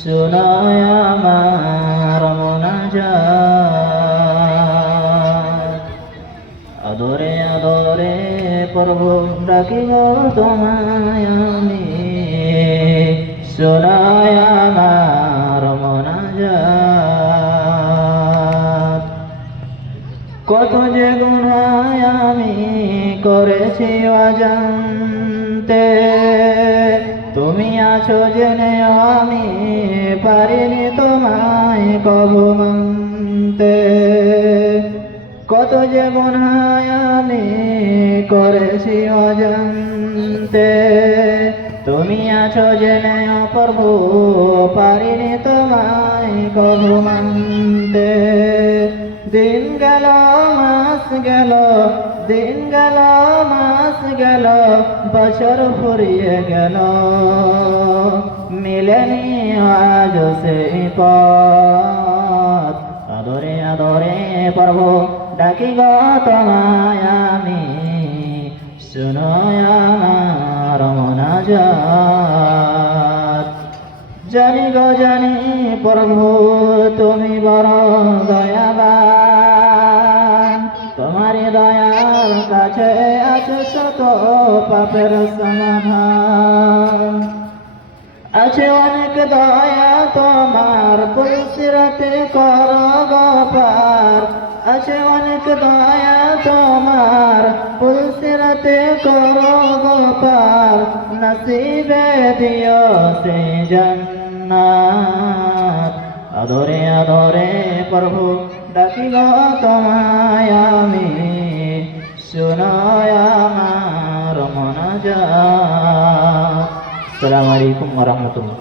শুনায় আমার মোনাজাত। আদরে আদরে প্রভু ডাকি গো তোমায় আমি, শুনায় আমার মোনাজাত। কত যে গুনাহ আমি করেছি অজান্তে, তুমি আছো জেনে আমি পারিনি তোমায় কবু মানতে। কত যে গুনাহ আমি করেছি অজান্তে, তুমি আছো জেনে প্রভু পারিনি তোমায় কবু মানতে। দিন গেল মাস গেল, দিন গেল মাস গেল, বছর ফুরিয়ে গেল, মিলেনি আজ সেই পথ। আদরে আদরে প্রভু ডাকি গো তোমায় আমি, শুনায় আমার মোনাজাত। জানি গো জানি প্রভু তুমি বড় দয়াবান, তোমারি দয়ার কাছে আছে শত পাপের সমাধান। আছে অনেক দয়া তোমার পুলসিরাতে করো গো পার, আছে অনেক দয়া তোমার পুলসিরাতে করো গো পার। নসিবে দিও সে জান্নাত। আদরে আদরে প্রভু ডাকি গো তোমায় আমি, শুনায় আমার মোনাজাত। আসসালামু আলাইকুম ওয়া রাহমাতুল্লাহ।